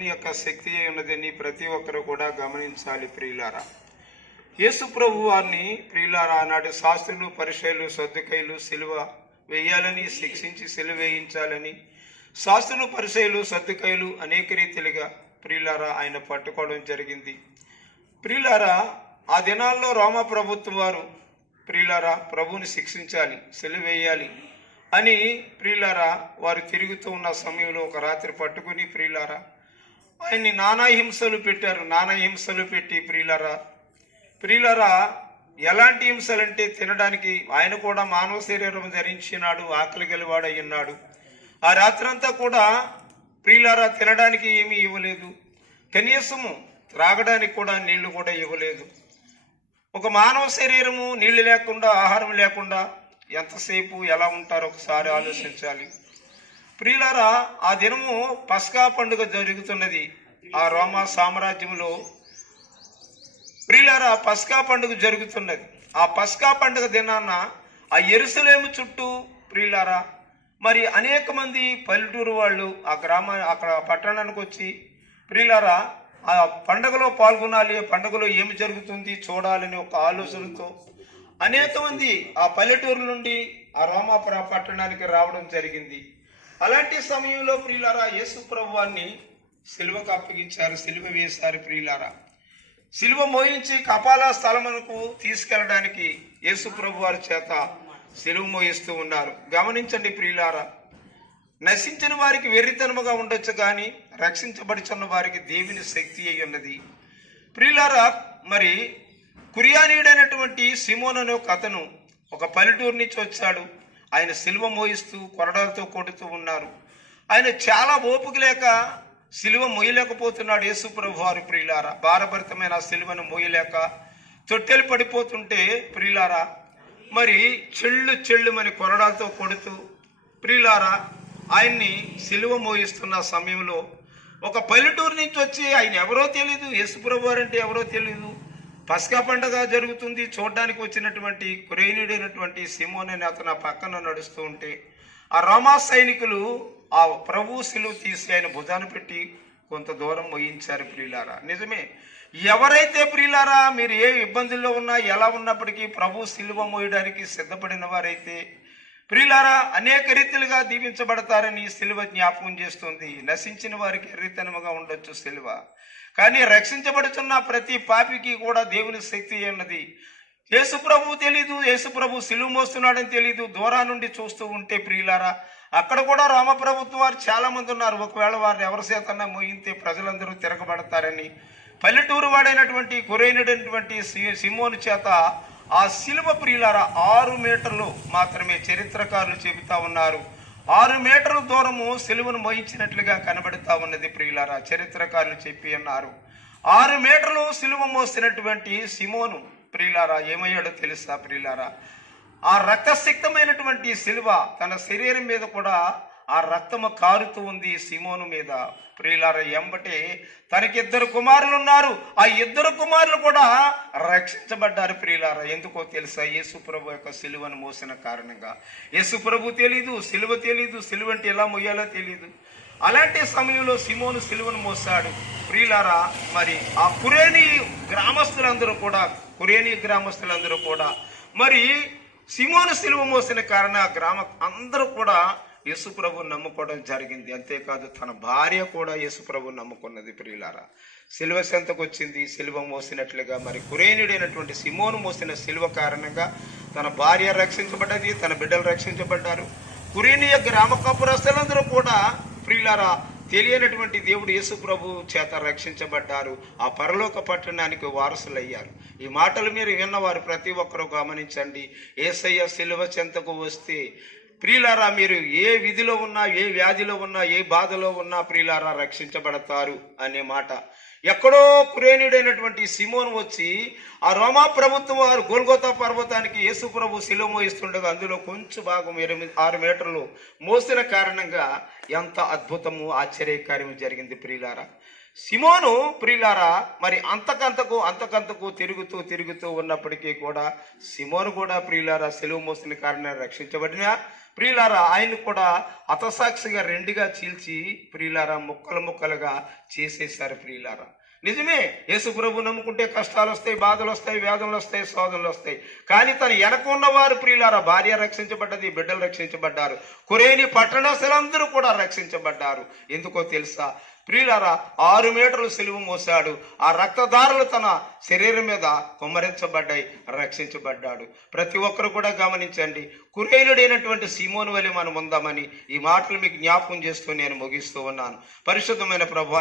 దేవుని యొక్క శక్తి ఉన్నదని ప్రతి ఒక్కరు కూడా గమనించాలి ప్రియులారా. యేసు ప్రభు వారిని ప్రియులారా ఆనాటి శాస్త్రులు పరిశైలు సర్దుకైలు సిలువ వేయాలని శిక్షించి సిలువ వేయించాలని శాస్త్రులు పరిశైలు సర్దుకైలు అనేక రీతిలుగా ప్రియులారా ఆయన పట్టుకోవడం జరిగింది. ప్రియులారా ఆ దినాల్లో రోమ ప్రభుత్వం వారు ప్రియులారా ప్రభువుని శిక్షించాలి సెలివేయాలి అని ప్రియులారా వారు తిరుగుతూ ఉన్న సమయంలో ఒక రాత్రి పట్టుకుని ప్రియులారా ఆయన్ని నానా హింసలు పెట్టారు నానా హింసలు పెట్టి ప్రియులరా. ప్రియులరా ఎలాంటి హింసలంటే తినడానికి ఆయన కూడా మానవ శరీరం ధరించినాడు ఆకలి గలివాడై ఉన్నాడు. ఆ రాత్రంతా కూడా ప్రియులారా తినడానికి ఏమీ ఇవ్వలేదు. కనీసము త్రాగడానికి కూడా నీళ్ళు కూడా ఇవ్వలేదు. ఒక మానవ శరీరము నీళ్ళు లేకుండా ఆహారం లేకుండా ఎంతసేపు ఎలా ఉంటారో ఒకసారి ఆలోచించాలి. ప్రియులారా ఆ దినము పస్కా పండుగ జరుగుతున్నది. ఆ రోమా సామ్రాజ్యంలో ప్రియులారా పస్కా పండుగ జరుగుతున్నది. ఆ పస్కా పండుగ దినాన ఆ ఎరుసలేము చుట్టూ ప్రియులారా మరి అనేక మంది పల్లెటూరు వాళ్ళు ఆ గ్రామ అక్కడ పట్టణానికి వచ్చి ప్రియులారా ఆ పండుగలో పాల్గొనాలి పండుగలో ఏమి జరుగుతుంది చూడాలని ఒక ఆలోచనతో అనేక మంది ఆ పల్లెటూరు నుండి ఆ రోమాపుర పట్టణానికి రావడం జరిగింది. అలాంటి సమయంలో ప్రియులారా యేసు ప్రభువాన్ని సిలువకు అప్పగించారు సిలువ వేశారు ప్రియులారా. సిలువ మోయించి కపాల స్థలమునకు తీసుకెళ్ళడానికి యేసు ప్రభు వారి చేత సిలువ మోయిస్తూ ఉన్నారు. గమనించండి ప్రియులారా నశించిన వారికి వెర్రితనముగా ఉండొచ్చు కానీ రక్షించబడుచున్న వారికి దేవుని శక్తి అయి ఉన్నది. ప్రియులారా మరి కురియానీయుడైనటువంటి సిమోన్ అనే ఒక అతను ఒక పల్లెటూరు నుంచి వచ్చాడు. ఆయన సిలువ మోయిస్తూ కొరడాలతో కొడుతూ ఉన్నారు. ఆయన చాలా ఓపిక లేక సిలువ మోయలేకపోతున్నాడు యేసుప్రభు వారు ప్రియులారా. భారభరితమైన ఆ సిలువను మోయలేక తొట్టెలు పడిపోతుంటే ప్రియులారా మరి చెళ్ళు చెళ్ళుమని కొరడాలతో కొడుతూ ప్రియులారా ఆయన్ని సిలువ మోయిస్తున్న సమయంలో ఒక పల్లెటూరు నుంచి వచ్చి ఆయన ఎవరో తెలియదు యేసుప్రభు వారు అంటే ఎవరో తెలియదు పస్కా పండగ జరుగుతుంది. చూడడానికి వచ్చినటువంటి కురేనుడైనటువంటి సిమోన్ అనే అతను పక్కన నడుస్తూ ఉంటే ఆ రోమా సైనికులు ఆ ప్రభు సిలువ తీసి ఆయన భుజాన పెట్టి కొంత దూరం మోయించారు ప్రియులారా. నిజమే ఎవరైతే ప్రియులారా మీరు ఏ ఇబ్బందుల్లో ఉన్నా ఎలా ఉన్నప్పటికీ ప్రభు సిలువ మోయడానికి సిద్ధపడిన వారైతే ప్రియులారా అనేక రీతిలుగా దీవించబడతారని సిలువ జ్ఞాపకం చేస్తుంది. నశించిన వారికి ఎర్రితనముగా ఉండొచ్చు సిలువ. కానీ రక్షించబడుతున్న ప్రతి పాపికి కూడా దేవుని శక్తి ఉన్నది యేసుప్రభు తెలీదు యేసుప్రభు సిలువ మోస్తున్నాడని తెలీదు. దూరా నుండి చూస్తూ ఉంటే ప్రియులారా అక్కడ కూడా రామప్రభుత్వం వారు చాలామంది ఉన్నారు. ఒకవేళ వారిని ఎవరి చేతన్నా మోయితే ప్రజలందరూ తిరగబడతారని. పల్లెటూరు వాడైనటువంటి కొరైనటువంటి సిమోను చేత ఆ శిలువ ప్రియులారా ఆరు మీటర్లు మాత్రమే చరిత్రకారులు చెబుతా ఉన్నారు. ఆరు మీటర్ల దూరము సిలువను మోయించినట్లుగా కనబడుతా ఉన్నది ప్రియులారా చరిత్రకారులు చెప్పి అన్నారు. ఆరు మీటర్లు సిలువ మోసినటువంటి సిమోను ప్రియులారా ఏమయ్యాడో తెలుసా ప్రియులారా? ఆ రక్తసిక్తమైనటువంటి సిలువ తన శరీరం మీద కూడా ఆ రక్తము కారుతూ ఉంది సిమోను మీద. ప్రియులార ఎంబటే తనకిద్దరు కుమారులు ఉన్నారు ఆ ఇద్దరు కుమారులు కూడా రక్షించబడ్డారు ప్రియులార. ఎందుకో తెలుసా? యేసు ప్రభు యొక్క సిలువను మోసిన కారణంగా. యేసు ప్రభు తెలీదు సిలువ తెలీదు సిలువ అంటే ఎలా మొయ్యాలో తెలీదు. అలాంటి సమయంలో సిమోను సిలువను మోసాడు ప్రియులారా మరి ఆ కురేని గ్రామస్తులందరూ కూడా కురేని గ్రామస్తులందరూ కూడా మరి సిమోను సిలువ మోసిన కారణ ఆ గ్రామ అందరూ కూడా యేసుప్రభు నమ్ముకోవడం జరిగింది. అంతేకాదు తన భార్య కూడా యేసుప్రభు నమ్ముకున్నది ప్రియులారా. సిలువ సెంతకు వచ్చింది సిలువ మోసినట్లుగా. మరి కురేనుడైనటువంటి సిమోను మోసిన సిలువ కారణంగా తన భార్య రక్షించబడ్డది తన బిడ్డలు రక్షించబడ్డారు. కురేనియ గ్రామ కపురస్తులందరూ కూడా ప్రియులారా తెలియనటువంటి దేవుడు యేసు ప్రభు చేత రక్షించబడ్డారు. ఆ పరలోక పట్టణానికి వారసులయ్యారు. ఈ మాటలు మీరు విన్నవారు ప్రతి ఒక్కరూ గమనించండి. ఏసయ్య సిలువ చెంతకు వస్తే ప్రియులారా మీరు ఏ విధిలో ఉన్నా ఏ వ్యాధిలో ఉన్నా ఏ బాధలో ఉన్నా ప్రియులారా రక్షించబడతారు అనే మాట. ఎక్కడో కురేనుడైనటువంటి సిమోన్ వచ్చి ఆ రోమా ప్రభుత్వం వారు గోల్గోతా పర్వతానికి యేసు ప్రభు శిలువ మోయిస్తుండగా అందులో కొంచెం భాగం ఎనిమిది ఆరు మీటర్లు మోసిన కారణంగా ఎంత అద్భుతము ఆశ్చర్యకార్యము జరిగింది ప్రియులారా. సిమోను ప్రియులారా మరి అంతకంతకు అంతకంతకు తిరుగుతూ తిరుగుతూ ఉన్నప్పటికీ కూడా సిమోను కూడా ప్రియులారా సెలవు మోసిన కారణంగా రక్షించబడిన ప్రియులారా ఆయన కూడా హతసాక్షిగా రెండుగా చీల్చి ప్రియులారా ముక్కలు ముక్కలుగా చేసేశారు ప్రియులారా. నిజమే యేసు ప్రభు నమ్ముకుంటే కష్టాలు వస్తాయి బాధలు వస్తాయి వేదనలు వస్తాయి శోధనలు వస్తాయి కానీ తన వెనక ఉన్నవారు ప్రియులారా భార్య రక్షించబడ్డది బిడ్డలు రక్షించబడ్డారు. కురేని పట్టణస్తులందరూ కూడా రక్షించబడ్డారు. ఎందుకో తెలుసా? ప్రియులారా ఆరు మీటర్లు సెలువు మోసాడు ఆ రక్తదారులు తన శరీరం మీద కుమ్మరించబడ్డాయి రక్షించబడ్డాడు. ప్రతి ఒక్కరు కూడా గమనించండి కురేలుడైనటువంటి సీమోను వలె మనం ఉందామని ఈ మాటలు మీకు జ్ఞాపకం చేస్తూ నేను ముగిస్తూ ఉన్నాను. పరిశుద్ధమైన ప్రభు